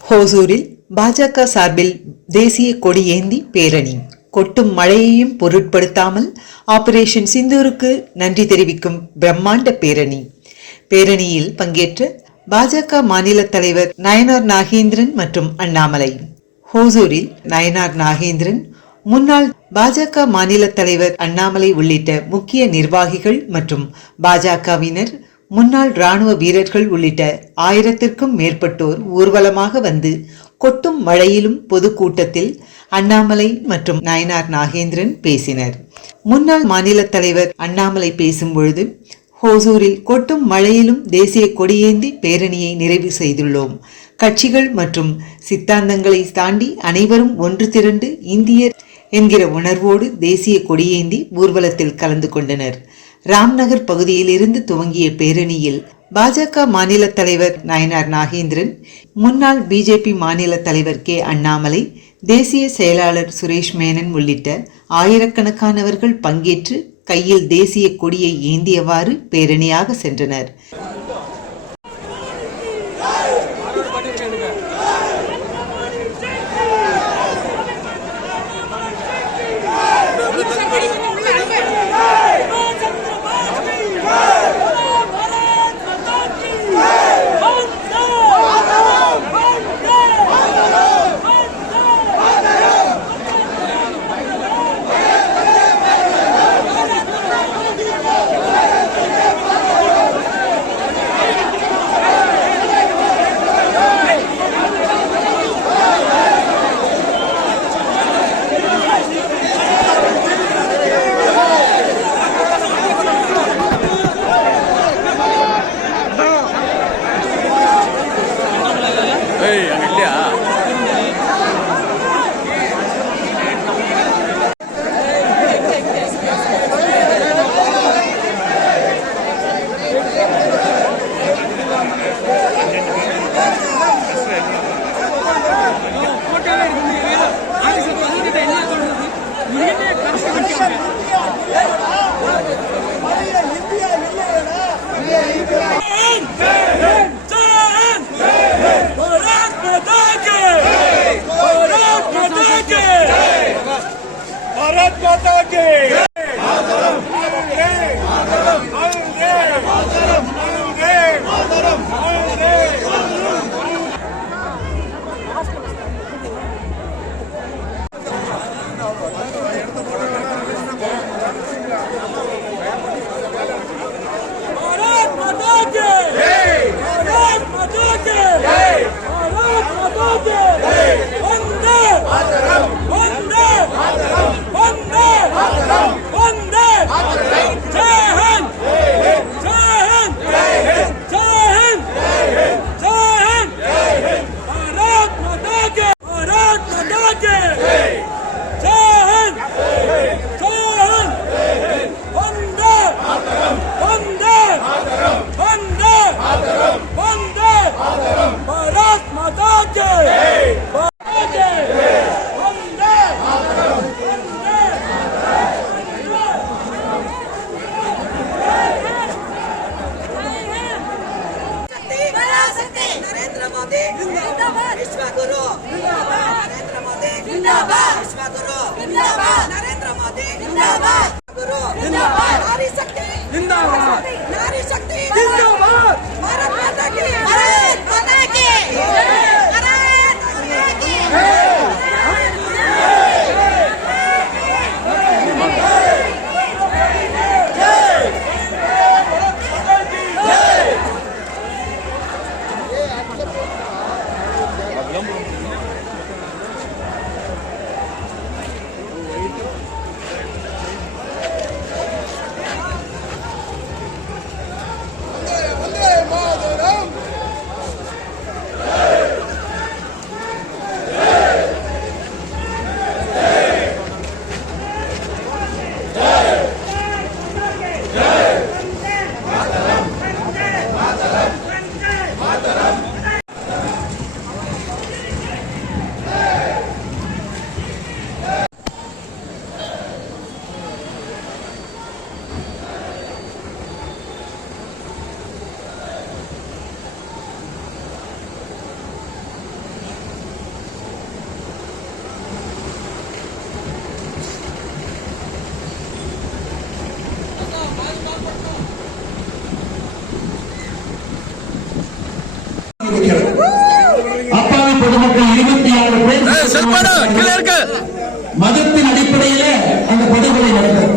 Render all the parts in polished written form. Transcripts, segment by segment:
ஹோசூரில் பாஜக சார்பில் தேசிய கொடியேந்தி பேரணி. கொட்டும் மழையையும் பொருட்படுத்தாமல் ஆபரேஷன் சிந்தூருக்கு நன்றி தெரிவிக்கும் பிரம்மாண்ட பேரணி. பேரணியில் பங்கேற்ற பாஜக மாநில தலைவர் நயனார் நாகேந்திரன் மற்றும் அண்ணாமலை. ஹோசூரில் நயனார் நாகேந்திரன், முன்னாள் பாஜக மாநில தலைவர் அண்ணாமலை உள்ளிட்ட முக்கிய நிர்வாகிகள் மற்றும் பாஜகவினர், முன்னாள் ராணுவ வீரர்கள் உள்ளிட்ட 1000த்திற்கும் மேற்பட்டோர் ஊர்வலமாக வந்து கொட்டும் மழையிலும் பொதுக்கூட்டத்தில் அண்ணாமலை மற்றும் நயனார் நாகேந்திரன் பேசினர். முன்னாள் மாநில தலைவர் அண்ணாமலை பேசும்பொழுது, ஹோசூரில் கொட்டும் மழையிலும் தேசிய கொடியேந்தி பேரணியை நிறைவு செய்துள்ளோம். கட்சிகள் மற்றும் சித்தாந்தங்களை தாண்டி அனைவரும் ஒன்று திரண்டு இந்தியர் என்கிற உணர்வோடு தேசிய கொடியேந்தி ஊர்வலத்தில் கலந்து கொண்டனர். ராம்நகர் பகுதியில் இருந்து துவங்கிய பேரணியில் பாஜக மாநில தலைவர் நயனார் நாகேந்திரன், முன்னாள் பிஜேபி மாநில தலைவர் கே அண்ணாமலை, தேசிய செயலாளர் சுரேஷ் மேனன் உள்ளிட்ட ஆயிரக்கணக்கானவர்கள் பங்கேற்று கையில் தேசிய கொடியை ஏந்தியவாறு பேரணியாக சென்றனர். भारत माता की विश्वगुरु नरेंद्र मोदी जिंदाबाद विश्वगुरु जिंदाबाद नरेंद्र मोदी जिंदाबाद गुरु जिंदाबाद नारी शक्ति जिंदाबाद नारी शक्ति जिंदाबाद भारत माता की भारत माता की भारत माता की மதத்தின் அடிப்படையில அந்த படுகொலை நடந்தது.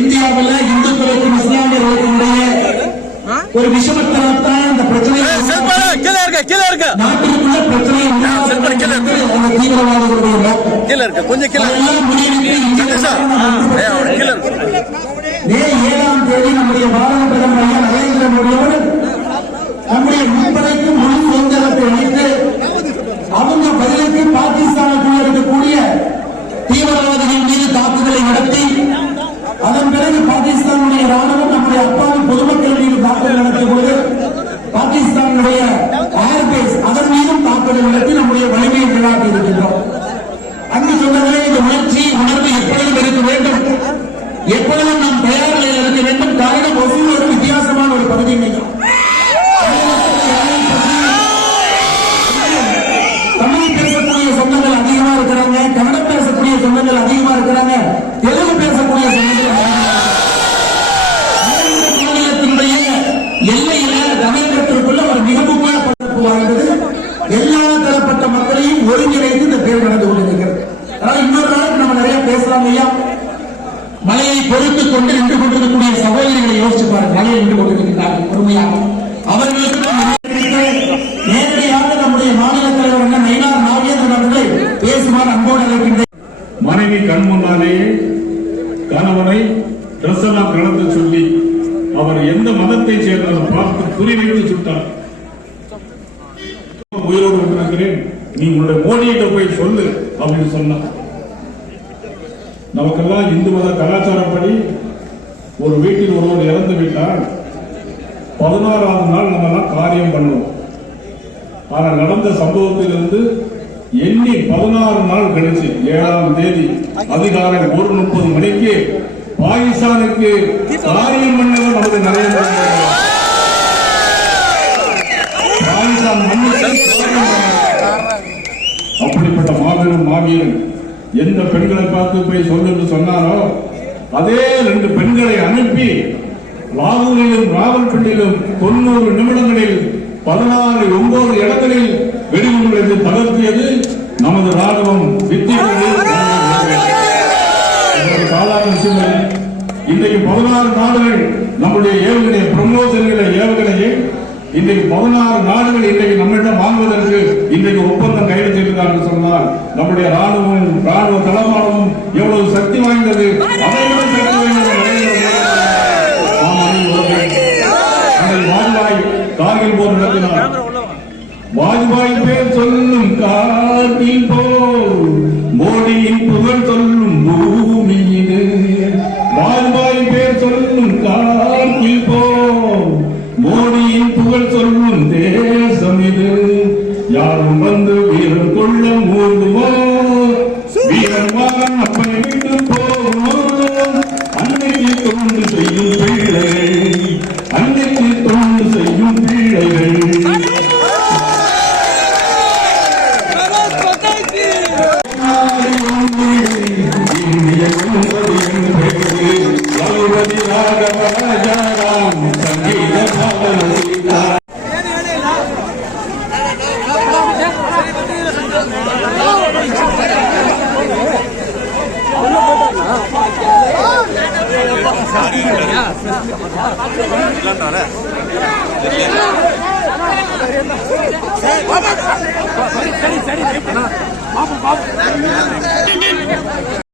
இந்தியாவில் இந்துக்களுக்கும் இஸ்லாமியர்களுக்கும் ஒரு விஷமத்தனத்தான் அந்த பிரச்சனை நாட்டுக்குள்ள பிரச்சனை தீவிரவாதிகளுடைய மே 7ஆம் தேதி நம்முடைய பாரத பிரதமர் ஐயா நரேந்திர மோடியோடு நம்முடைய முன்படைக்கு முழு சுதந்திரத்தை அளித்து அவங்க பதிலுக்கு பாகிஸ்தானுக்குள் இருக்கக்கூடிய தீவிரவாதிகள் மீது தாக்குதலை நடத்தி அதன் பிறகு பாகிஸ்தானுடைய ராணுவம் நம்முடைய அப்பாவி பொதுமக்கள் மீது தாக்குதல் நடத்திய போது பாகிஸ்தானுடைய ஏர்பேஸ் அதன் மீதும் தாக்குதல் நடத்தி நம்முடைய வலிமையை நிலைநாட்டி இருக்கின்றோம். அங்கு சொன்னவரே இந்த உணர்வு எப்பொழுதும் இருக்க வேண்டும், எப்பொழுதும் நாம் தயார் நிலையில் இருக்க வேண்டும். காரணம் ஒவ்வொரு வித்தியாசமான ஒரு பகுதி நிலையம். தமிழ் பேசக்கூடிய சொந்தங்கள் அதிகமா இருக்கிறாங்க, கன்னடம் பேசக்கூடிய சொந்தங்கள் அதிகமா இருக்கிறாங்க, தெலுங்கு பேசக்கூடிய சொந்தங்கள் மாநிலத்தினுடைய எல்லையில தமிழகத்திற்குள்ள ஒரு மிக முக்கிய பரப்பு வாழ்ந்தது. எல்லா தரப்பட்ட மக்களையும் ஒருங்கிணைத்து இந்த தேர்வு நடந்து கொண்டிருக்கிறது. ஆனால் இன்னொரு நாளுக்கு நம்ம நிறைய பேசலாம் ஐயா. மலையை பொறுத்துக் கொண்டு நின்று கொண்டிருக்கக்கூடிய சகோதரிகளை யோசிச்சு பாருங்க. மலையை நின்று கொண்டிருக்கிறார்கள் பொறுமையாக. அவர்களுக்கு நேரடியாக நம்முடைய மாநில தலைவர் நயினார் நாகேந்திரன் அவர்களை பேசுமாறு அன்போடு அழைக்கின்றேன். மனைவி கண் முன்னாலேயே கணவனை பிரசவம் கலந்து சொல்லி அவர் எந்த மதத்தை சேர்ந்தவர் பார்த்து குறிவைத்து சுட்டார். உயிரோடு இருக்கிறேன், நீ உன்னுடைய மோடியிட்ட போய் சொல்லு அப்படின்னு சொன்னார். நமக்கெல்லாம் இந்து மத கலாச்சாரப்படி ஒரு வீட்டில் ஒருவர் இறந்து விட்டால் 16ஆவது நாள் நம்ம எல்லாம் காரியம் பண்ணுவோம். ஆனால் நடந்த சம்பவத்திலிருந்து எண்ணி 16 நாள் கழிச்சு 7ஆம் தேதி அதிகாலை 1:30 மணிக்கு பாகிஸ்தானுக்கு காரியம் பண்ணவர் நமது நரேந்திர மோடி. பாகிஸ்தான் அப்படிப்பட்ட மாபெரும் மாவீரன் எந்த பெண்களை பார்த்து போய் சொல்லு சொன்னாரோ அதே 2 பெண்களை அனுப்பி லாகூரிலும் ராவல்பிண்டிலும் 90 நிமிடங்களில் 16-9 இடங்களில் வெடிகுண்டுகளை தகர்த்தியது நமது ராணுவம். சாதாரண விஷயம். இன்றைக்கு 16 நாடுகள் நம்முடைய ஏவுகணை பிரம்மோசன்களை ஏவுகணையை இன்றைக்கு 16 நாடுகள் இன்றைக்கு நம்மிடம் வாங்குவதற்கு இன்றைக்கு ஒப்பந்தம் கையெழுத்திருக்கிறார்கள் சொன்னால் நம்முடைய ராணுவ தளவாடமும் எவ்வளவு சக்தி வாய்ந்தது. அதைவிட சக்தி வாஜ்பாய் கார்கில் போர் நடத்தினார். வாஜ்பாய் பேர் சொல்லும் கார்கில் போர், மோடியின் புகழ் சொல்லும் பூமியிலே. வாஜ்பாய் பேர் சொல்லும் கார்கில் போர், மோடியின் புகழ் சொல்லும் தேசம் இது. யாரும் வந்து வீரன் கொள்ள மூடுமோ, வீரன் வாரன் அப்பனை விட்டு போகுமோ. அன்னைக்கு தொண்டு செய்யும் பிள்ளைகள், அன்னைக்கு தொண்டு செய்யும் பிள்ளைகள். சரி